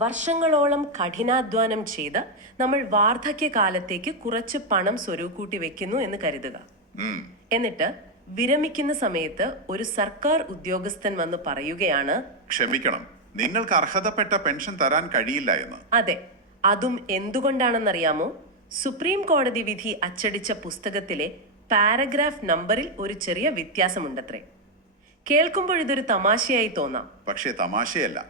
വർഷങ്ങളോളം കഠിനാധ്വാനം ചെയ്ത് നമ്മൾ വാർദ്ധക്യകാലത്തേക്ക് കുറച്ച് പണം സ്വരുക്കൂട്ടി വെക്കുന്നു എന്ന് കരുതുക. എന്നിട്ട് വിരമിക്കുന്ന സമയത്ത് ഒരു സർക്കാർ ഉദ്യോഗസ്ഥൻ വന്ന് പറയുകയാണ്, ക്ഷമിക്കണം, നിങ്ങൾക്ക് അർഹതപ്പെട്ട പെൻഷൻ തരാൻ കഴിയില്ല എന്ന്. അതെ, അതും എന്തുകൊണ്ടാണെന്നറിയാമോ? സുപ്രീം കോടതി വിധി അച്ചടിച്ച പുസ്തകത്തിലെ പാരഗ്രാഫ് നമ്പറിൽ ഒരു ചെറിയ വ്യത്യാസമുണ്ടത്രേ. കേൾക്കുമ്പോൾ ഇതൊരു തമാശയായി തോന്നാം, പക്ഷേ തമാശയല്ല.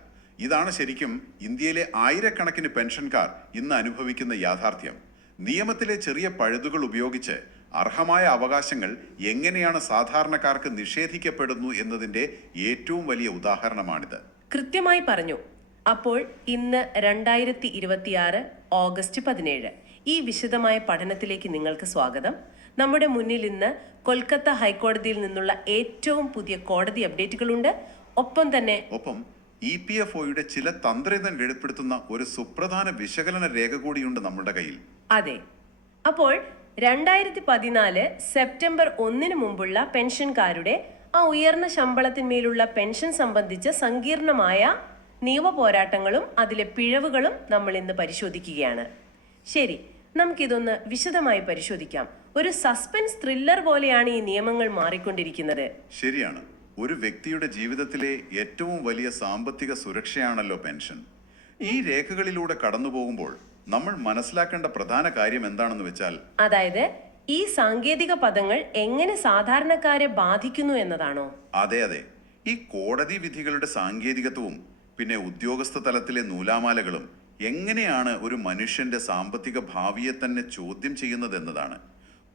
ഇതാണ് ശരിക്കും ഇന്ത്യയിലെ ആയിരക്കണക്കിന് പെൻഷൻകാർ ഇന്ന് അനുഭവിക്കുന്ന യാഥാർത്ഥ്യം. നിയമത്തിലെ ചെറിയ പഴുതുകൾ ഉപയോഗിച്ച് അർഹമായ അവകാശങ്ങൾ എങ്ങനെയാണ് സാധാരണക്കാർക്ക് നിഷേധിക്കപ്പെടുന്നു എന്നതിന്റെ ഏറ്റവും വലിയ ഉദാഹരണമാണിത്. കൃത്യമായി പറഞ്ഞു. അപ്പോൾ ഇന്ന് 2026 ഓഗസ്റ്റ് 17 ഈ വിശദമായ പഠനത്തിലേക്ക് നിങ്ങൾക്ക് സ്വാഗതം. നമ്മുടെ മുന്നിൽ ഇന്ന് കൊൽക്കത്ത ഹൈക്കോടതിയിൽ നിന്നുള്ള ഏറ്റവും പുതിയ കോടതി അപ്ഡേറ്റുകളുണ്ട്. ഒപ്പം EPFOയുടെ ചില തന്ത്രങ്ങൾ വെളിപ്പെടുത്തുന്ന ഒരു സുപ്രധാന വിശകലന രേഖ കൂടിയുണ്ട് നമ്മുടെ കയ്യിൽ. അതെ, അപ്പോൾ 2014 സെപ്റ്റംബർ 1 മുമ്പുള്ള പെൻഷൻകാരുടെ ആ ഉയർന്ന ശമ്പളത്തിന്മേലുള്ള പെൻഷൻ സംബന്ധിച്ച സങ്കീർണമായ നിയമ പോരാട്ടങ്ങളും അതിലെ പിഴവുകളും നമ്മൾ ഇന്ന് പരിശോധിക്കുകയാണ്. ശരി, നമുക്കിതൊന്ന് വിശദമായി പരിശോധിക്കാം. ഒരു സസ്പെൻസ് ത്രില്ലർ പോലെയാണ് ഈ നിയമങ്ങൾ മാറിക്കൊണ്ടിരിക്കുന്നത്. ശരിയാണ്. ഒരു വ്യക്തിയുടെ ജീവിതത്തിലെ ഏറ്റവും വലിയ സാമ്പത്തിക സുരക്ഷയാണല്ലോ പെൻഷൻ. ഈ രേഖകളിലൂടെ കടന്നു പോകുമ്പോൾ നമ്മൾ മനസ്സിലാക്കേണ്ട പ്രധാന കാര്യം എന്താണെന്ന് വെച്ചാൽ, അതായത് ഈ സാങ്കേതിക പദങ്ങൾ എങ്ങനെ സാധാരണക്കാരെ ബാധിക്കുന്നു എന്നതാണോ? അതെ. ഈ കോടതി വിധികളുടെ സാങ്കേതികത്വവും പിന്നെ ഉദ്യോഗസ്ഥ തലത്തിലെ നൂലാമാലകളും എങ്ങനെയാണ് ഒരു മനുഷ്യന്റെ സാമ്പത്തിക ഭാവിയെ തന്നെ ചോദ്യം ചെയ്യുന്നത് എന്നതാണ്.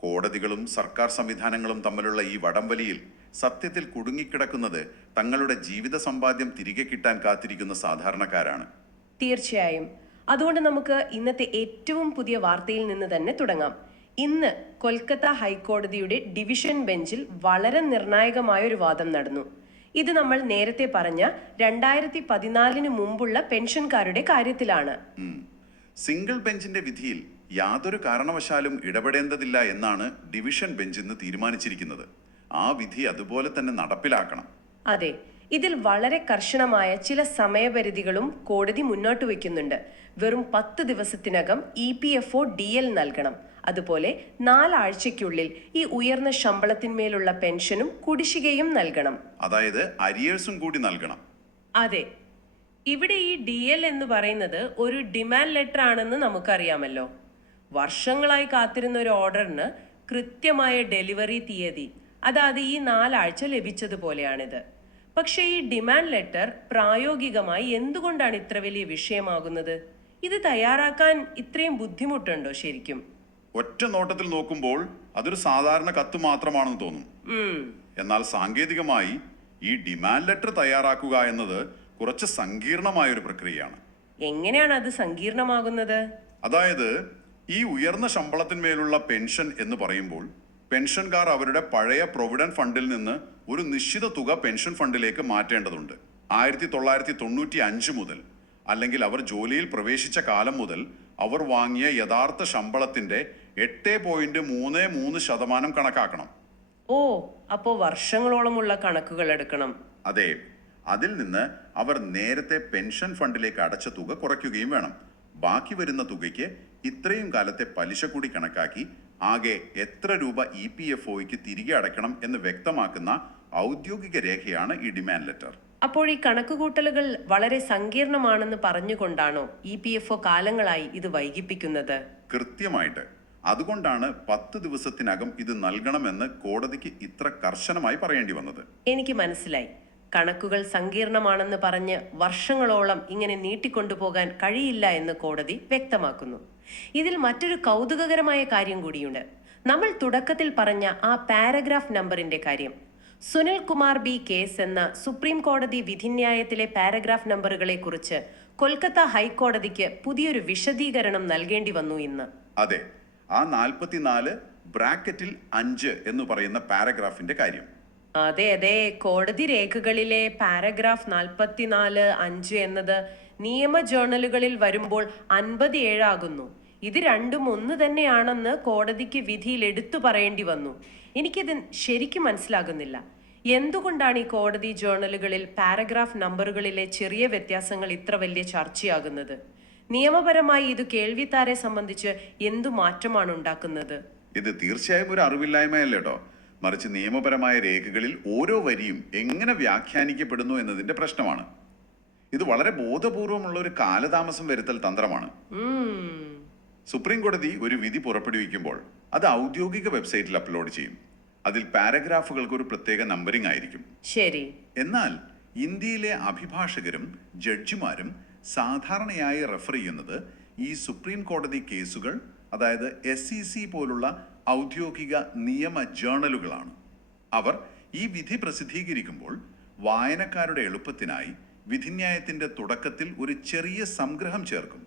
കോടതികളും സർക്കാർ സംവിധാനങ്ങളും തമ്മിലുള്ള ഈ വടംവലിയിൽ സത്യത്തിൽ കുടുങ്ങിക്കിടക്കുന്നത് തങ്ങളുടെ ജീവിത സമ്പാദ്യം തിരികെ കിട്ടാൻ കാത്തിരിക്കുന്ന സാധാരണക്കാരാണ്. തീർച്ചയായും. അതുകൊണ്ട് നമുക്ക് ഇന്നത്തെ ഏറ്റവും പുതിയ വാർത്തയിൽ നിന്ന് തന്നെ തുടങ്ങാം. ഇന്ന് കൊൽക്കത്ത ഹൈക്കോടതിയുടെ ഡിവിഷൻ ബെഞ്ചിൽ വളരെ നിർണായകമായ ഒരു വാദം നടന്നു. ഇത് നമ്മൾ നേരത്തെ പറഞ്ഞ 2014 മുമ്പുള്ള പെൻഷൻകാരുടെ കാര്യത്തിലാണ്. സിംഗിൾ ബെഞ്ചിന്റെ വിധിയിൽ യാതൊരു കാരണവശാലും ഇടപെടേണ്ടതില്ല എന്നാണ് ഡിവിഷൻ ബെഞ്ച് ഇന്ന് തീരുമാനിച്ചിരിക്കുന്നത്. ആ വിധി അതുപോലെ തന്നെ നടപ്പിലാക്കണം. അതെ, ഇതിൽ വളരെ കർശനമായ ചില സമയപരിധികളും കോടതി മുന്നോട്ട് വയ്ക്കുന്നുണ്ട്. വെറും 10 ദിവസത്തിനകം EPFO DL നൽകണം. അതുപോലെ 4 ആഴ്ചയ്ക്കുള്ളിൽ ഈ ഉയർന്ന ശമ്പളത്തിന്മേലുള്ള പെൻഷനും കുടിശ്ശികയും നൽകണം. അതായത് അരിയേഴ്സും കൂടി നൽകണം. അതെ, ഇവിടെ ഈ DL എന്ന് പറയുന്നത് ഒരു ഡിമാൻഡ് ലെറ്റർ ആണെന്ന് നമുക്കറിയാമല്ലോ. വർഷങ്ങളായി കാത്തിരുന്ന ഒരു ഓർഡറിന് കൃത്യമായ ഡെലിവറി തീയതി, അതായത് ഈ 4 ആഴ്ച ലഭിച്ചതുപോലെയാണിത്. പക്ഷേ ഈ ഡിമാൻഡ് ലെറ്റർ പ്രായോഗികമായി എന്തുകൊണ്ടാണ് ഇത്ര വലിയ വിഷയമാകുന്നത്? ഇത് തയ്യാറാക്കാൻ ഇത്രയും ബുദ്ധിമുട്ടുണ്ടോ ശരിക്കും? ഒറ്റ നോട്ടത്തിൽ നോക്കുമ്പോൾ അതൊരു സാധാരണ കത്ത് മാത്രമാണെന്ന് തോന്നും. എന്നാൽ സാങ്കേതികമായി ഈ ഡിമാൻഡ് ലെറ്റർ തയ്യാറാക്കുക എന്നത് കുറച്ച് സങ്കീർണമായ ഒരു പ്രക്രിയയാണ്. എങ്ങനെയാണ് അത് സങ്കീർണമാകുന്നത്? അതായത് ഈ ഉയർന്ന ശമ്പളത്തിന്മേലുള്ള പെൻഷൻ എന്ന് പറയുമ്പോൾ പെൻഷൻകാർ അവരുടെ പഴയ പ്രൊവിഡന്റ് ഫണ്ടിൽ നിന്ന് ഒരു നിശ്ചിത തുക പെൻഷൻ ഫണ്ടിലേക്ക് മാറ്റേണ്ടതുണ്ട്. 1995 മുതൽ, അല്ലെങ്കിൽ അവർ ജോലിയിൽ പ്രവേശിച്ച കാലം മുതൽ അവർ വാങ്ങിയ യഥാർത്ഥ ശമ്പളത്തിന്റെ 8.33% കണക്കാക്കണം. ഓ, അപ്പോ വർഷങ്ങളോളമുള്ള കണക്കുകൾ എടുക്കണം. അതെ, അതിൽ നിന്ന് അവർ നേരത്തെ പെൻഷൻ ഫണ്ടിലേക്ക് അടച്ച തുക കുറയ്ക്കുകയും വേണം. ബാക്കി വരുന്ന തുകയ്ക്ക് ഇത്രയും കാലത്തെ പലിശ കൂടി കണക്കാക്കി ആകെ എത്ര രൂപ EPFOയ്ക്ക് തിരികെ അടയ്ക്കണം എന്ന് വ്യക്തമാക്കുന്ന ഔദ്യോഗിക രേഖയാണ് ഈ ഡിമാൻഡ് ലെറ്റർ. അപ്പോൾ ഈ കണക്കുകൂട്ടലുകൾ വളരെ സങ്കീർണമാണെന്ന് പറഞ്ഞുകൊണ്ടാണോ EPFO കാലങ്ങളായി ഇത് വൈകിപ്പിക്കുന്നത്? കൃത്യമായിട്ട്. അതുകൊണ്ടാണ് 10 ദിവസത്തിനകം ഇത് നൽകണമെന്ന് കോടതിക്ക് ഇത്ര കർശനമായി പറയേണ്ടി വന്നത്. എനിക്ക് മനസ്സിലായി. കണക്കുകൾ സങ്കീർണമാണെന്ന് പറഞ്ഞ് വർഷങ്ങളോളം ഇങ്ങനെ നീട്ടിക്കൊണ്ടുപോകാൻ കഴിയില്ല എന്ന് കോടതി വ്യക്തമാക്കുന്നു. ഇതിൽ മറ്റൊരു കൗതുകകരമായ കാര്യം കൂടിയുണ്ട്. നമ്മൾ തുടക്കത്തിൽ പറഞ്ഞ ആ പാരഗ്രാഫ് നമ്പറിന്റെ കാര്യം. സുനിൽ കുമാർ B കേസ് എന്ന സുപ്രീം കോടതി വിധിന്യായത്തിലെ പാരഗ്രാഫ് നമ്പറുകളെ കുറിച്ച് കൊൽക്കത്ത ഹൈക്കോടതിക്ക് പുതിയൊരു വിശദീകരണം നൽകേണ്ടി വന്നു ഇന്ന്. അതെ, ആ 44(5) എന്ന് പറയുന്ന പാരഗ്രാഫിന്റെ കാര്യം. അതെ, കോടതി രേഖകളിലെ പാരഗ്രാഫ് 44(5) എന്നത് നിയമ ജേർണലുകളിൽ വരുമ്പോൾ 57 ആകുന്നു. ഇത് രണ്ടും ഒന്ന് തന്നെയാണെന്ന് കോടതിക്ക് വിധിയിൽ എടുത്തു പറയേണ്ടി വന്നു. എനിക്കിത് ശരിക്കും മനസ്സിലാകുന്നില്ല. എന്തുകൊണ്ടാണ് ഈ കോടതി ജേർണലുകളിൽ പാരഗ്രാഫ് നമ്പറുകളിലെ ചെറിയ വ്യത്യാസങ്ങൾ ഇത്ര വലിയ ചർച്ചയാകുന്നത്? നിയമപരമായി ഇത് കേൾവിക്കാരെ സംബന്ധിച്ച് എന്തു മാറ്റമാണ് ഉണ്ടാക്കുന്നത്? ഇത് തീർച്ചയായും ഒരു അറിവില്ലായ്മയല്ല കേട്ടോ, മറിച്ച് നിയമപരമായ രേഖകളിൽ ഓരോ വരിയും എങ്ങനെ വ്യാഖ്യാനിക്കപ്പെടുന്നു എന്നതിന്റെ പ്രശ്നമാണ്. ഇത് വളരെ ബോധപൂർവമുള്ള ഒരു കാലതാമസം വരുത്തൽ തന്ത്രമാണ്. സുപ്രീം കോടതി ഒരു വിധി പുറപ്പെടുവിക്കുമ്പോൾ അത് ഔദ്യോഗിക വെബ്സൈറ്റിൽ അപ്ലോഡ് ചെയ്യും. അതിൽ പാരഗ്രാഫുകൾക്ക് ഒരു പ്രത്യേക നമ്പറിംഗ് ആയിരിക്കും. ശരി. എന്നാൽ ഇന്ത്യയിലെ അഭിഭാഷകരും ജഡ്ജിമാരും സാധാരണയായി റെഫർ ചെയ്യുന്നത് ഈ സുപ്രീം കോടതി കേസുകൾ, അതായത് SEC പോലുള്ള ഔദ്യോഗിക നിയമ ജേർണലുകളാണ്. അവർ ഈ വിധി പ്രസിദ്ധീകരിക്കുമ്പോൾ വായനക്കാരുടെ എളുപ്പത്തിനായി വിധിന്യായത്തിന്റെ തുടക്കത്തിൽ ഒരു ചെറിയ സംഗ്രഹം ചേർക്കും.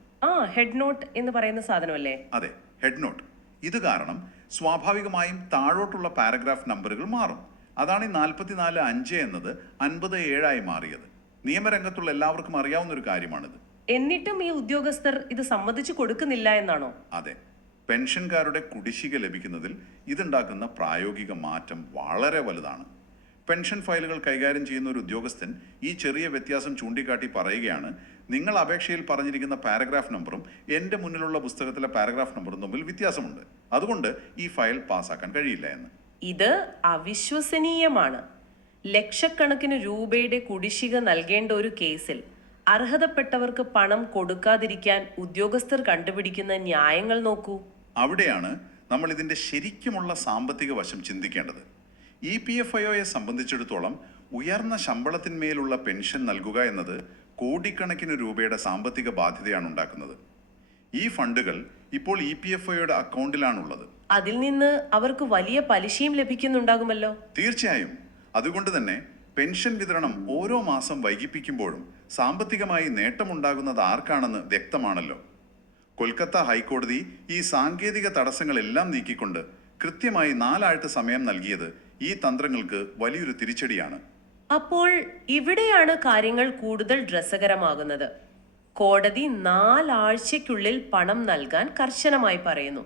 ഹെഡ് നോട്ട് എന്ന് പറയുന്ന സാധനമല്ലേ? അതെ, ഹെഡ് നോട്ട്. ഇത് കാരണം സ്വാഭാവികമായും താഴോട്ടുള്ള പാരഗ്രാഫ് നമ്പറുകൾ മാറും. അതാണ് ഈ 44(5) എന്നത് 57 മാറിയത്. നിയമരംഗത്തുള്ള എല്ലാവർക്കും അറിയാവുന്ന ഒരു കാര്യമാണിത്. എന്നിട്ടും ഈ ഉദ്യോഗസ്ഥർ ഇത് സമ്മതിച്ചു കൊടുക്കുന്നില്ല എന്നാണോ? അതെ, പെൻഷൻകാരുടെ കുടിശ്ശിക ലഭിക്കുന്നതിൽ ഇതുണ്ടാക്കുന്ന പ്രായോഗിക മാറ്റം വളരെ വലുതാണ്. പെൻഷൻ ഫയലുകൾ കൈകാര്യം ചെയ്യുന്ന ഒരു ഉദ്യോഗസ്ഥൻ ഈ ചെറിയ വ്യത്യാസം ചൂണ്ടിക്കാട്ടി പറയുകയാണ്, നിങ്ങൾ അപേക്ഷയിൽ പറഞ്ഞിരിക്കുന്ന പാരഗ്രാഫ് നമ്പറും എൻ്റെ മുന്നിലുള്ള പുസ്തകത്തിലെ പാരഗ്രാഫ് നമ്പറും തമ്മിൽ വ്യത്യാസമുണ്ട്, അതുകൊണ്ട് ഈ ഫയൽ പാസ്സാക്കാൻ കഴിയില്ല എന്ന്. ഇത് അവിശ്വസനീയമാണ്. ലക്ഷക്കണക്കിന് രൂപയുടെ കുടിശ്ശിക നൽകേണ്ട ഒരു കേസിൽ അർഹതപ്പെട്ടവർക്ക് പണം കൊടുക്കാതിരിക്കാൻ ഉദ്യോഗസ്ഥർ കണ്ടുപിടിക്കുന്ന ന്യായങ്ങൾ നോക്കൂ. അവിടെയാണ് നമ്മൾ ഇതിൻ്റെ ശരിക്കുമുള്ള സാമ്പത്തിക വശം ചിന്തിക്കേണ്ടത്. EPFIOയെ സംബന്ധിച്ചിടത്തോളം ഉയർന്ന ശമ്പളത്തിന്മേലുള്ള പെൻഷൻ നൽകുക എന്നത് കോടിക്കണക്കിന് രൂപയുടെ സാമ്പത്തിക ബാധ്യതയാണ് ഉണ്ടാക്കുന്നത്. ഈ ഫണ്ടുകൾ ഇപ്പോൾ EPFIOയുടെ അക്കൗണ്ടിലാണുള്ളത്. അതിൽ നിന്ന് അവർക്ക് വലിയ പലിശയും ലഭിക്കുന്നുണ്ടാകുമല്ലോ. തീർച്ചയായും. അതുകൊണ്ട് തന്നെ പെൻഷൻ വിതരണം ഓരോ മാസം വൈകിപ്പിക്കുമ്പോഴും സാമ്പത്തികമായി നേട്ടമുണ്ടാകുന്നത് ആർക്കാണെന്ന് വ്യക്തമാണല്ലോ. കൊൽക്കത്ത ഹൈക്കോടതി ഈ സാങ്കേതിക തടസ്സങ്ങളെല്ലാം നീക്കിക്കൊണ്ട് കൃത്യമായി 4 ആഴ്ച സമയം നൽകിയത് ഈ തന്ത്രങ്ങൾക്ക് വലിയൊരു തിരിച്ചടിയാണ്. അപ്പോൾ ഇവിടെയാണ് കാര്യങ്ങൾ കൂടുതൽ രസകരമാകുന്നത്. കോടതി 4 ആഴ്ചയ്ക്കുള്ളിൽ പണം നൽകാൻ കർശനമായി പറയുന്നു.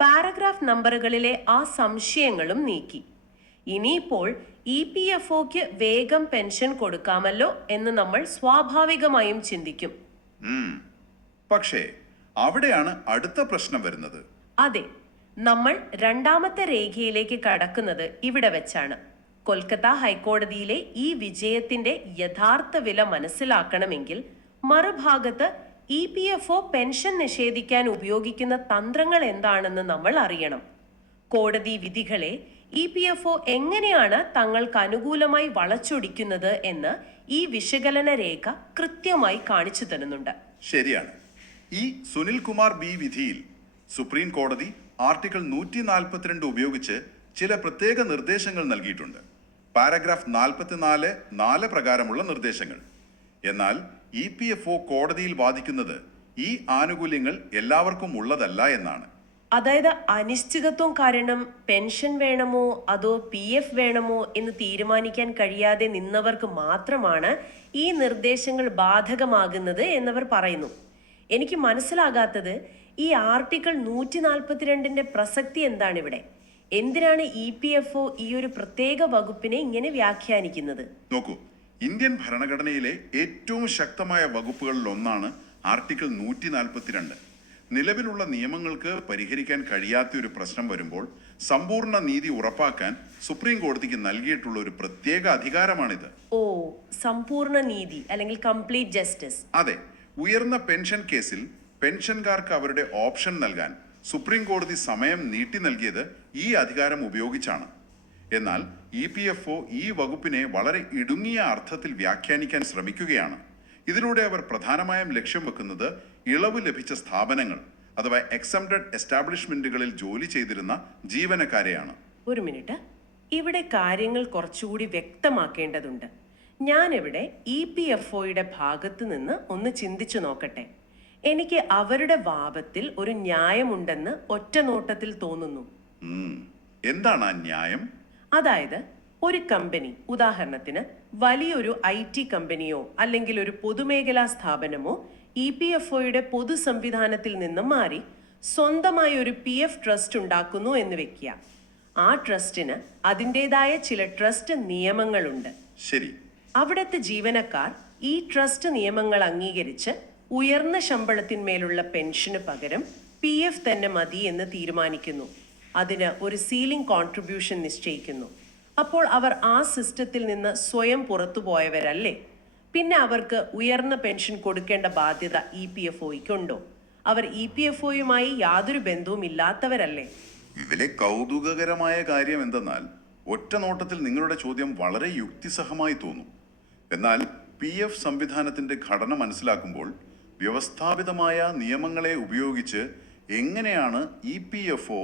പാരഗ്രാഫ് നമ്പറുകളിലെ ആ സംശയങ്ങളും നീക്കി. ഇനിയിപ്പോൾ EPFOക്ക് വേഗം പെൻഷൻ കൊടുക്കാമല്ലോ എന്ന് നമ്മൾ സ്വാഭാവികമായും ചിന്തിക്കും. പക്ഷേ അവിടെയാണ് അടുത്ത പ്രശ്നം വരുന്നത്. അതെ, നമ്മൾ രണ്ടാമത്തെ രേഖയിലേക്ക് കടക്കുന്നത് ഇവിടെ വെച്ചാണ്. കൊൽക്കത്ത ഹൈക്കോടതിയിലെ ഈ വിജയത്തിന്റെ യഥാർത്ഥ വില മനസ്സിലാക്കണമെങ്കിൽ മറുഭാഗത്ത് EPFO പെൻഷൻ നിഷേധിക്കാൻ ഉപയോഗിക്കുന്ന തന്ത്രങ്ങൾ എന്താണെന്ന് നമ്മൾ അറിയണം. കോടതി വിധികളെ EPFO എങ്ങനെയാണ് തങ്ങൾക്ക് അനുകൂലമായി വളച്ചൊടിക്കുന്നത് എന്ന് ഈ വിശകലന രേഖ കൃത്യമായി കാണിച്ചു തരുന്നുണ്ട്. ശരിയാണ്. ഈ സുനിൽ കുമാർ B വിധിയിൽ സുപ്രീം കോടതി ആർട്ടിക്കിൾ 142 ഉപയോഗിച്ച് ചില പ്രത്യേക നിർദ്ദേശങ്ങൾ നൽകിയിട്ടുണ്ട്. പാരഗ്രാഫ് 44(4) പ്രകാരമുള്ള നിർദ്ദേശങ്ങൾ. എന്നാൽ EPFO കോടതിയിൽ വാദിക്കുന്നത് ഈ ആനുകൂല്യങ്ങൾ എല്ലാവർക്കും ഉള്ളതല്ല എന്നാണ്. അതായത് അനിശ്ചിതത്വം കാരണം പെൻഷൻ വേണമോ അതോ PF വേണമോ എന്ന് തീരുമാനിക്കാൻ കഴിയാതെ നിന്നവർക്ക് മാത്രമാണ് ഈ നിർദ്ദേശങ്ങൾ ബാധകമാകുന്നത് എന്നവർ പറയുന്നു. എനിക്ക് മനസ്സിലാകാത്തത് ഈ ആർട്ടിക്കിൾ 142ന്റെ പ്രസക്തി എന്താണ് ഇവിടെ? എന്തിനാണ് EPFO ഈ ഒരു പ്രത്യേക വകുപ്പിനെ ഇങ്ങനെ വ്യാഖ്യാനിക്കുന്നത്? നോക്കൂ, ഇന്ത്യൻ ഭരണഘടനയിലെ ഏറ്റവും ശക്തമായ വകുപ്പുകളിൽ ഒന്നാണ് ആർട്ടിക്കിൾ 142. നിലവിലുള്ള നിയമങ്ങൾക്ക് പരിഹരിക്കാൻ കഴിയാത്ത ഒരു പ്രശ്നം വരുമ്പോൾ സമ്പൂർണ്ണ നീതി ഉറപ്പാക്കാൻ സുപ്രീം കോടതിക്ക് നൽകിയിട്ടുള്ള ഒരു പ്രത്യേക അധികാരമാണിത്. ഓ, സമ്പൂർണ്ണ നീതി അല്ലെങ്കിൽ കംപ്ലീറ്റ് ജസ്റ്റിസ്. അതെ, ഉയർന്ന പെൻഷൻ കേസിൽ പെൻഷൻകാർക്ക് അവരുടെ ഓപ്ഷൻ നൽകാൻ സുപ്രീം കോടതി സമയം നീട്ടി നൽകിയത് ഈ അധികാരം ഉപയോഗിച്ചാണ്. എന്നാൽ EPFO ഈ വകുപ്പിനെ വളരെ ഇടുങ്ങിയ അർത്ഥത്തിൽ വ്യാഖ്യാനിക്കാൻ ശ്രമിക്കുകയാണ്. ഇതിലൂടെ അവർ പ്രധാനമായും ലക്ഷ്യം വെക്കുന്നത് ഇളവ് ലഭിച്ച സ്ഥാപനങ്ങൾ അഥവാ എക്സംപ്റ്റഡ് എസ്റ്റാബ്ലിഷ്മെന്റുകളിൽ ജോലി ചെയ്തിരുന്ന ജീവനക്കാരെയാണ്. ഒരു മിനിറ്റ്, ഇവിടെ കാര്യങ്ങൾ കുറച്ചുകൂടി വ്യക്തമാക്കേണ്ടതുണ്ട്. ഞാനിവിടെ EPFOയുടെ ഭാഗത്ത് നിന്ന് ഒന്ന് ചിന്തിച്ചു നോക്കട്ടെ. എനിക്ക് അവരുടെ വാദത്തിൽ ഒരു ന്യായമുണ്ടെന്ന് ഒറ്റ നോട്ടത്തിൽ തോന്നുന്നു. എന്താണ് ആ ന്യായം? അതായത് ഒരു കമ്പനി, ഉദാഹരണത്തിന് വലിയൊരു IT കമ്പനിയോ അല്ലെങ്കിൽ ഒരു പൊതുമേഖലാ സ്ഥാപനമോ EPFOയുടെ പൊതു സംവിധാനത്തിൽ നിന്ന് മാറി സ്വന്തമായി ഒരു PF ട്രസ്റ്റ് ഉണ്ടാക്കുന്നു എന്ന് വെക്കുക. ആ ട്രസ്റ്റിന് അതിൻ്റെതായ ചില ട്രസ്റ്റ് നിയമങ്ങളുണ്ട്. ശരി. അവിടുത്തെ ജീവനക്കാർ ഈ ട്രസ്റ്റ് നിയമങ്ങൾ അംഗീകരിച്ച് ഉയർന്ന ശമ്പളത്തിന്മേലുള്ള പെൻഷന് പകരം PF തന്നെ മതി എന്ന് തീരുമാനിക്കുന്നു. അതിന് ഒരു സീലിംഗ് കോൺട്രിബ്യൂഷൻ നിശ്ചയിക്കുന്നു. അപ്പോൾ അവർ ആ സിസ്റ്റത്തിൽ നിന്ന് സ്വയം പുറത്തുപോയവരല്ലേ? പിന്നെ അവർക്ക് ഉയർന്ന പെൻഷൻ കൊടുക്കേണ്ട ബാധ്യത EPFOയ്ക്കുണ്ടോ? അവർ EPFOയുമായി യാതൊരു ബന്ധവും ഇല്ലാത്തവരല്ലേ? ഇതിലെ കൗതുകകരമായ കാര്യം എന്തെന്നാൽ ഒറ്റ നോട്ടത്തിൽ നിങ്ങളുടെ ചോദ്യം വളരെ യുക്തിസഹമായി തോന്നും. എന്നാൽ PF സംവിധാനത്തിന്റെ ഘടന മനസ്സിലാക്കുമ്പോൾ വ്യവസ്ഥാപിതമായ നിയമങ്ങളെ ഉപയോഗിച്ച് എങ്ങനെയാണ് EPFO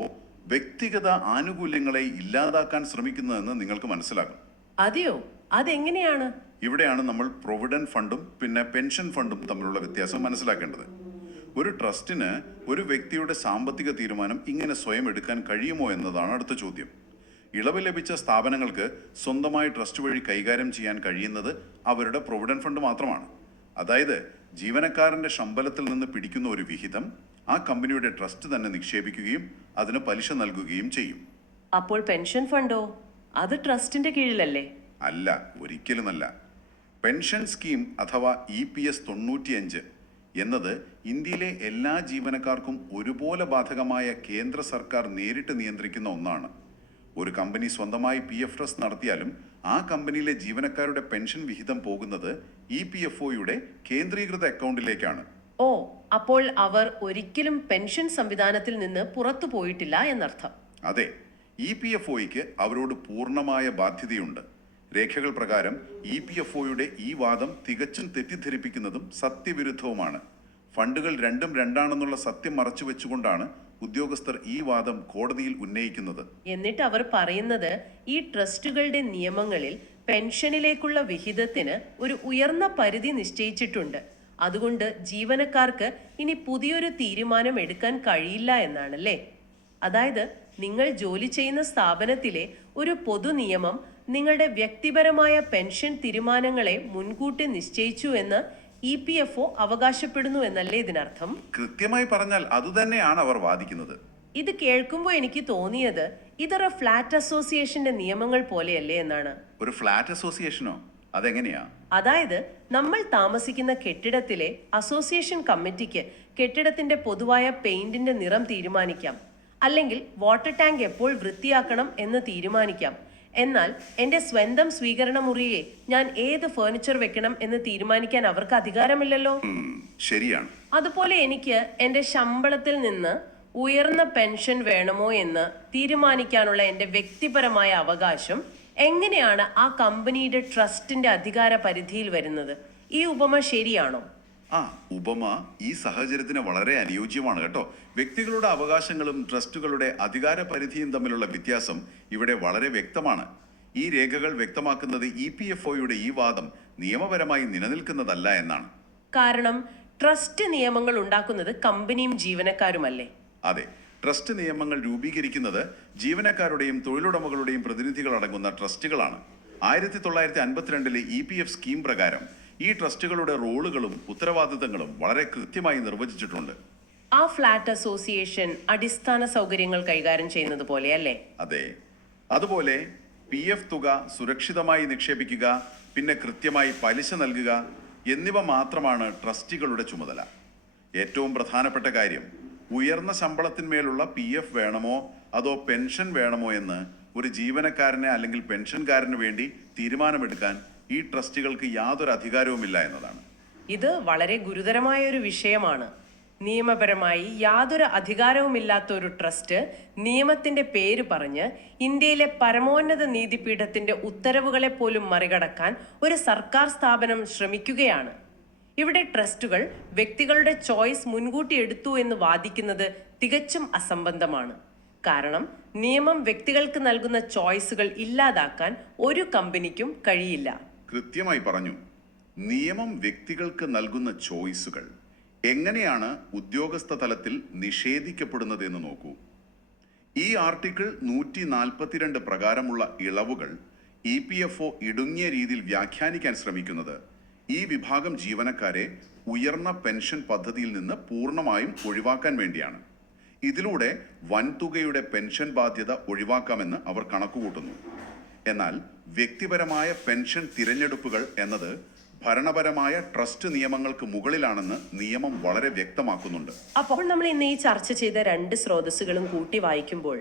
വ്യക്തിഗത ആനുകൂല്യങ്ങളെ ഇല്ലാതാക്കാൻ ശ്രമിക്കുന്നതെന്ന് നിങ്ങൾക്ക് മനസ്സിലാകും. അതെയോ? അതെങ്ങനെയാണ്? ഇവിടെയാണ് നമ്മൾ പ്രൊവിഡന്റ് ഫണ്ടും പിന്നെ പെൻഷൻ ഫണ്ടും തമ്മിലുള്ള വ്യത്യാസം മനസ്സിലാക്കേണ്ടത്. ഒരു ട്രസ്റ്റിന് ഒരു വ്യക്തിയുടെ സാമ്പത്തിക തീരുമാനം ഇങ്ങനെ സ്വയം എടുക്കാൻ കഴിയുമോ എന്നതാണ് അടുത്ത ചോദ്യം. ഇളവ് ലഭിച്ച സ്ഥാപനങ്ങൾക്ക് സ്വന്തമായി ട്രസ്റ്റ് വഴി കൈകാര്യം ചെയ്യാൻ കഴിയുന്നത് അവരുടെ പ്രൊവിഡന്റ് ഫണ്ട് മാത്രമാണ്. അതായത് ജീവനക്കാരന്റെ ശമ്പളത്തിൽ നിന്ന് പിടിക്കുന്ന ഒരു വിഹിതം ആ കമ്പനിയുടെ ട്രസ്റ്റ് തന്നെ നിക്ഷേപിക്കുകയും അതിന് പലിശ നൽകുകയും ചെയ്യും. അപ്പോൾ പെൻഷൻ ഫണ്ടോ? അത് ട്രസ്റ്റിന്റെ കീഴിലല്ലേ? അല്ല, ഒരിക്കലുമല്ല. പെൻഷൻ സ്കീം അഥവാ EPS 95 എന്നത് ഇന്ത്യയിലെ എല്ലാ ജീവനക്കാർക്കും ഒരുപോലെ ബാധകമായ കേന്ദ്ര സർക്കാർ നേരിട്ട് നിയന്ത്രിക്കുന്ന ഒന്നാണ്. ഒരു കമ്പനി സ്വന്തമായി PF ട്രസ്റ്റ് നടത്തിയാലും ആ കമ്പനിയിലെ ജീവനക്കാരുടെ പെൻഷൻ വിഹിതം പോകുന്നത് EPFOയുടെ കേന്ദ്രീകൃത അക്കൗണ്ടിലേക്കാണ്. ഓ, അപ്പോൾ അവർ ഒരിക്കലും പെൻഷൻ സംവിധാനത്തിൽ നിന്ന് പുറത്തു പോയിട്ടില്ല എന്നർത്ഥം. അതെ, EPFOയ്ക്ക് അവരോട് പൂർണ്ണമായ ബാധ്യതയുണ്ട്. രേഖകൾ പ്രകാരം EPFOയുടെ ഈ വാദം തികച്ചും തെറ്റിദ്ധരിപ്പിക്കുന്നതും സത്യവിരുദ്ധവുമാണ്. ഫണ്ടുകൾ രണ്ടും രണ്ടാണെന്നുള്ള സത്യം മറച്ചു വെച്ചുകൊണ്ടാണ് ഉദ്യോഗസ്ഥർ ഈ വാദം കോടതിയിൽ ഉന്നയിക്കുന്നത്. എന്നിട്ട് അവർ പറയുന്നത് ഈ ട്രസ്റ്റുകളുടെ നിയമങ്ങളിൽ പെൻഷനിലേക്കുള്ള വിഹിതത്തിന് ഒരു ഉയർന്ന പരിധി നിശ്ചയിച്ചിട്ടുണ്ട്. അതുകൊണ്ട് ജീവനക്കാർക്ക് ഇനി പുതിയൊരു തീരുമാനം എടുക്കാൻ കഴിയില്ല എന്നാണല്ലേ? അതായത് നിങ്ങൾ ജോലി ചെയ്യുന്ന സ്ഥാപനത്തിലെ ഒരു പൊതു നിയമം നിങ്ങളുടെ വ്യക്തിപരമായ പെൻഷൻ തീരുമാനങ്ങളെ മുൻകൂട്ടി നിശ്ചയിച്ചു എന്ന് EPFO അവകാശപ്പെടുന്നു എന്നല്ലേ ഇതിനർത്ഥം? കൃത്യമായി പറഞ്ഞാൽ അതുതന്നെയാണ് അവർ വാദിക്കുന്നത്. ഇത് കേൾക്കുമ്പോൾ എനിക്ക് തോന്നിയത് ഇതൊരു ഫ്ലാറ്റ് അസോസിയേഷന്റെ നിയമങ്ങൾ പോലെയല്ലേ എന്നാണ്. ഒരു ഫ്ലാറ്റ് അസോസിയേഷനോ? അതെങ്ങനെയാ? അതായത് നമ്മൾ താമസിക്കുന്ന കെട്ടിടത്തിലെ അസോസിയേഷൻ കമ്മിറ്റിക്ക് കെട്ടിടത്തിന്റെ പൊതുവായ പെയിന്റിന്റെ നിറം തീരുമാനിക്കാം, അല്ലെങ്കിൽ വാട്ടർ ടാങ്ക് എപ്പോൾ വൃത്തിയാക്കണം എന്ന് തീരുമാനിക്കാം. എന്നാൽ എൻ്റെ സ്വന്തം സ്വീകരണ മുറിയെ ഞാൻ ഏത് ഫർണിച്ചർ വെക്കണം എന്ന് തീരുമാനിക്കാൻ അവർക്ക് അധികാരമില്ലല്ലോ. ശരിയാണ്. അതുപോലെ എനിക്ക് എൻ്റെ ശമ്പളത്തിൽ നിന്ന് ഉയർന്ന പെൻഷൻ വേണമോ എന്ന് തീരുമാനിക്കാനുള്ള എൻ്റെ വ്യക്തിപരമായ അവകാശം എങ്ങനെയാണ് ആ കമ്പനിയുടെ ട്രസ്റ്റിന്റെ അധികാര പരിധിയിൽ വരുന്നത്? ഈ ഉപമ ശരിയാണോ? ഉപമ ഈ സാഹചര്യത്തിന് വളരെ അനുയോജ്യമാണ് കേട്ടോ. വ്യക്തികളുടെ അവകാശങ്ങളും ട്രസ്റ്റുകളുടെ അധികാര പരിധിയും തമ്മിലുള്ള വ്യത്യാസം ഇവിടെ വളരെ വ്യക്തമാണ്. ഈ രേഖകൾ വ്യക്തമാക്കുന്നത് EPFOയുടെ ഈ വാദം നിയമപരമായി നിലനിൽക്കുന്നതല്ല എന്നാണ്. കാരണം ട്രസ്റ്റ് നിയമങ്ങൾ ഉണ്ടാക്കുന്നത് കമ്പനിയും ജീവനക്കാരുമല്ലേ? അതെ, ട്രസ്റ്റ് നിയമങ്ങൾ രൂപീകരിക്കുന്നത് ജീവനക്കാരുടെയും തൊഴിലുടമകളുടെയും പ്രതിനിധികൾ അടങ്ങുന്ന ട്രസ്റ്റുകളാണ്. 1952 EPF സ്കീം പ്രകാരം ഈ ട്രസ്റ്റുകളുടെ റോളുകളും ഉത്തരവാദിത്തങ്ങളും വളരെ കൃത്യമായി നിർവചിച്ചിട്ടുണ്ട്. ആ ഫ്ലാറ്റ് അസോസിയേഷൻ അടിസ്ഥാന സൗകര്യങ്ങൾ കൈകാര്യം ചെയ്യുന്നത് പോലെയല്ലേ? അതെ, അതുപോലെ PF തുക സുരക്ഷിതമായി നിക്ഷേപിക്കുക, പിന്നെ കൃത്യമായി പലിശ നൽകുക എന്നിവ മാത്രമാണ് ട്രസ്റ്റികളുടെ ചുമതല. ഏറ്റവും പ്രധാനപ്പെട്ട കാര്യം, ഉയർന്ന ശമ്പളത്തിന്മേലുള്ള PF വേണമോ അതോ പെൻഷൻ വേണമോ എന്ന് ഒരു ജീവനക്കാരനെ അല്ലെങ്കിൽ പെൻഷൻകാരന് വേണ്ടി തീരുമാനമെടുക്കാൻ ഈ ട്രസ്റ്റുകൾക്ക് യാതൊരു അധികാരവുമില്ല എന്നതാണ്. ഇത് വളരെ ഗുരുതരമായ ഒരു വിഷയമാണ്. നിയമപരമായി യാതൊരു അധികാരവുമില്ലാത്ത ഒരു ട്രസ്റ്റ് നിയമത്തിന്റെ പേര് പറഞ്ഞ് ഇന്ത്യയിലെ പരമോന്നത നീതിപീഠത്തിന്റെ ഉത്തരവുകളെ പോലും മറികടക്കാൻ ഒരു സർക്കാർ സ്ഥാപനം ശ്രമിക്കുകയാണ്. ഇവിടെ ട്രസ്റ്റുകൾ വ്യക്തികളുടെ ചോയ്സ് മുൻകൂട്ടി എടുത്തു എന്ന് വാദിക്കുന്നത് തികച്ചും അസംബന്ധമാണ്. കാരണം നിയമം വ്യക്തികൾക്ക് നൽകുന്ന ചോയ്സുകൾ ഇല്ലാതാക്കാൻ ഒരു കമ്പനിക്കും കഴിയില്ല. കൃത്യമായി പറഞ്ഞു. നിയമം വ്യക്തികൾക്ക് നൽകുന്ന ചോയ്സുകൾ എങ്ങനെയാണ് ഉദ്യോഗസ്ഥ തലത്തിൽ നിഷേധിക്കപ്പെടുന്നത് എന്ന് നോക്കൂ. ഈ ആർട്ടിക്കിൾ 142 പ്രകാരമുള്ള ഇളവുകൾ EPFO ഇടുങ്ങിയ രീതിയിൽ വ്യാഖ്യാനിക്കാൻ ശ്രമിക്കുന്നത് ഈ വിഭാഗം ജീവനക്കാരെ ഉയർന്ന പെൻഷൻ പദ്ധതിയിൽ നിന്ന് പൂർണ്ണമായും ഒഴിവാക്കാൻ വേണ്ടിയാണ്. ഇതിലൂടെ വൻതുകയുടെ പെൻഷൻ ബാധ്യത ഒഴിവാക്കാമെന്ന് അവർ കണക്കുകൂട്ടുന്നു. എന്നാൽ വ്യക്തിപരമായ പെൻഷൻ തിരഞ്ഞെടുപ്പുകൾ എന്നത് ഭരണപരമായ ട്രസ്റ്റ് നിയമങ്ങൾക്ക് മുകളിലാണെന്ന് നിയമം വളരെ വ്യക്തമാക്കുന്നുണ്ട്. അപ്പോൾ നമ്മൾ ഇന്ന് ഈ ചർച്ച ചെയ്ത രണ്ട് സ്രോതസ്സുകളും കൂട്ടി വായിക്കുമ്പോൾ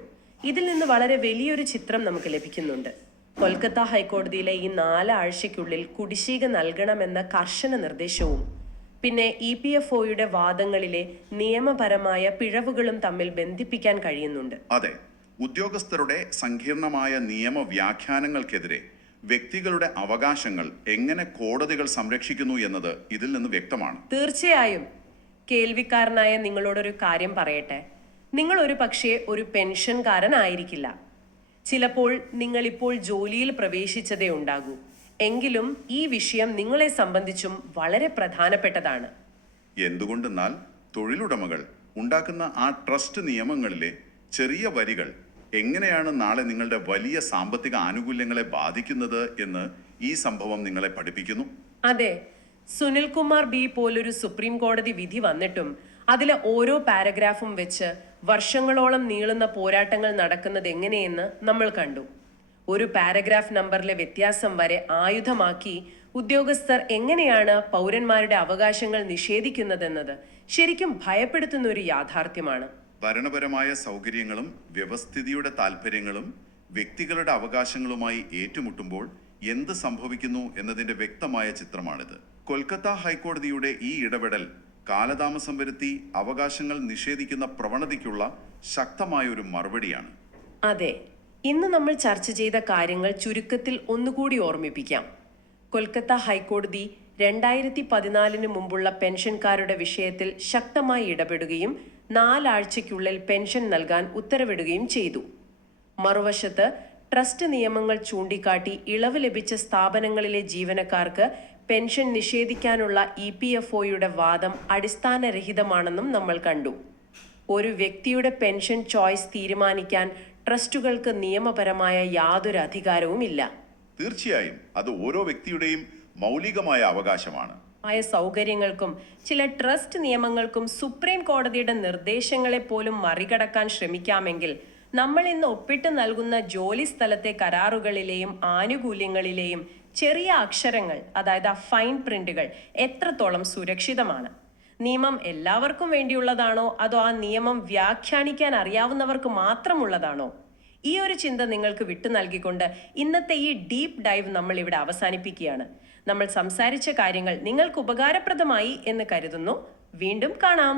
ഇതിൽ നിന്ന് വളരെ വലിയൊരു ചിത്രം നമുക്ക് ലഭിക്കുന്നുണ്ട്. കൊൽക്കത്ത ഹൈക്കോടതിയിലെ ഈ 4 ആഴ്ചയ്ക്കുള്ളിൽ കുടിശ്ശിക നൽകണമെന്ന കർശന നിർദ്ദേശവും പിന്നെ EPFOയുടെ വാദങ്ങളിലെ നിയമപരമായ പിഴവുകളും തമ്മിൽ ബന്ധിപ്പിക്കാൻ കഴിയുന്നുണ്ട്. അതെ, ഉദ്യോഗസ്ഥരുടെ സങ്കീർണമായ നിയമവ്യാഖ്യാനങ്ങൾക്കെതിരെ വ്യക്തികളുടെ അവകാശങ്ങൾ എങ്ങനെ കോടതികൾ സംരക്ഷിക്കുന്നു എന്നത് ഇതിൽ നിന്ന് വ്യക്തമാണ്. തീർച്ചയായും. കേൾവിക്കാരനായ നിങ്ങളോടൊരു കാര്യം പറയട്ടെ. നിങ്ങൾ ഒരു പക്ഷേ ഒരു പെൻഷൻകാരനായിരിക്കില്ല. ചിലപ്പോൾ നിങ്ങളിപ്പോൾ ജോലിയിൽ പ്രവേശിച്ചതേ ഉണ്ടാകൂ. എങ്കിലും ഈ വിഷയം നിങ്ങളെ സംബന്ധിച്ചും വളരെ പ്രധാനപ്പെട്ടതാണ്. എന്തുകൊണ്ടെന്നാൽ തൊഴിലുടമകൾ ഉണ്ടാക്കുന്ന ആ ട്രസ്റ്റ് നിയമങ്ങളിലെ ചെറിയ വരികൾ എങ്ങനെയാണ് നാളെ നിങ്ങളുടെ വലിയ സാമ്പത്തിക ആനുകൂല്യങ്ങളെ ബാധിക്കുന്നത് എന്ന് ഈ സംഭവം നിങ്ങളെ പഠിപ്പിക്കുന്നു. അതെ, സുനിൽകുമാർ ബി പോലൊരു സുപ്രീം കോടതി വിധി വന്നിട്ടും അതിലെ ഓരോ പാരഗ്രാഫും വെച്ച് വർഷങ്ങളോളം നീളുന്ന പോരാട്ടങ്ങൾ നടക്കുന്നത് എങ്ങനെയെന്ന് നമ്മൾ കണ്ടു. ഒരു പാരഗ്രാഫ് നമ്പറിലെ വ്യത്യാസം വരെ ആയുധമാക്കി ഉദ്യോഗസ്ഥർ എങ്ങനെയാണ് പൗരന്മാരുടെ അവകാശങ്ങൾ നിഷേധിക്കുന്നതെന്നത് ശരിക്കും ഭയപ്പെടുത്തുന്ന ഒരു യാഥാർത്ഥ്യമാണ്. ഭരണപരമായ സൗകര്യങ്ങളും വ്യവസ്ഥിതിയുടെ താല്പര്യങ്ങളും വ്യക്തികളുടെ അവകാശങ്ങളുമായി ഏറ്റുമുട്ടുമ്പോൾ എന്ത് സംഭവിക്കുന്നു എന്നതിന്റെ വ്യക്തമായ ചിത്രമാണിത്. കൊൽക്കത്ത ഹൈക്കോടതിയുടെ ഈ ഇടപെടൽ കാലതാമസം വരുത്തി അവകാശങ്ങൾ നിഷേധിക്കുന്ന പ്രവണതയ്ക്കുള്ള ശക്തമായ ഒരു മറുപടിയാണ്. അതെ, ഇന്ന് നമ്മൾ ചർച്ച ചെയ്ത കാര്യങ്ങൾ ചുരുക്കത്തിൽ ഒന്നുകൂടി ഓർമ്മിപ്പിക്കാം. കൊൽക്കത്ത ഹൈക്കോടതി 2014 മുമ്പുള്ള പെൻഷൻകാരുടെ വിഷയത്തിൽ ശക്തമായി ഇടപെടുകയും 4 ആഴ്ചയ്ക്കുള്ളിൽ പെൻഷൻ നൽകാൻ ഉത്തരവിടുകയും ചെയ്തു. മറുവശത്ത് ട്രസ്റ്റ് നിയമങ്ങൾ ചൂണ്ടിക്കാട്ടി ഇളവ് ലഭിച്ച സ്ഥാപനങ്ങളിലെ ജീവനക്കാർക്ക് പെൻഷൻ നിഷേധിക്കാനുള്ള EPFOയുടെ വാദം അടിസ്ഥാനരഹിതമാണെന്നും നമ്മൾ കണ്ടു. ഒരു വ്യക്തിയുടെ പെൻഷൻ ചോയ്സ് തീരുമാനിക്കാൻ ട്രസ്റ്റുകൾക്ക് നിയമപരമായ യാതൊരു അധികാരവുമില്ല. തീർച്ചയായും അത് ഓരോ വ്യക്തിയുടെയും മൗലികമായ അവകാശമാണ്. സൗകര്യങ്ങൾക്കും ചില ട്രസ്റ്റ് നിയമങ്ങൾക്കും സുപ്രീം കോടതിയുടെ നിർദ്ദേശങ്ങളെ പോലും മറികടക്കാൻ ശ്രമിക്കാമെങ്കിൽ നമ്മൾ ഇന്ന് ഒപ്പിട്ട് നൽകുന്ന ജോലി സ്ഥലത്തെ കരാറുകളിലെയും ആനുകൂല്യങ്ങളിലെയും ചെറിയ അക്ഷരങ്ങൾ, അതായത് ആ ഫൈൻ പ്രിന്റുകൾ എത്രത്തോളം സുരക്ഷിതമാണ്? നിയമം എല്ലാവർക്കും വേണ്ടിയുള്ളതാണോ അതോ ആ നിയമം വ്യാഖ്യാനിക്കാൻ അറിയാവുന്നവർക്ക് മാത്രമുള്ളതാണോ? ഈ ഒരു ചിന്ത നിങ്ങൾക്ക് വിട്ടു നൽകിക്കൊണ്ട് ഇന്നത്തെ ഈ ഡീപ്പ് ഡൈവ് നമ്മൾ ഇവിടെ അവസാനിപ്പിക്കുകയാണ്. നമ്മൾ സംസാരിച്ച കാര്യങ്ങൾ നിങ്ങൾക്ക് ഉപകാരപ്രദമായി എന്ന് കരുതുന്നു. വീണ്ടും കാണാം.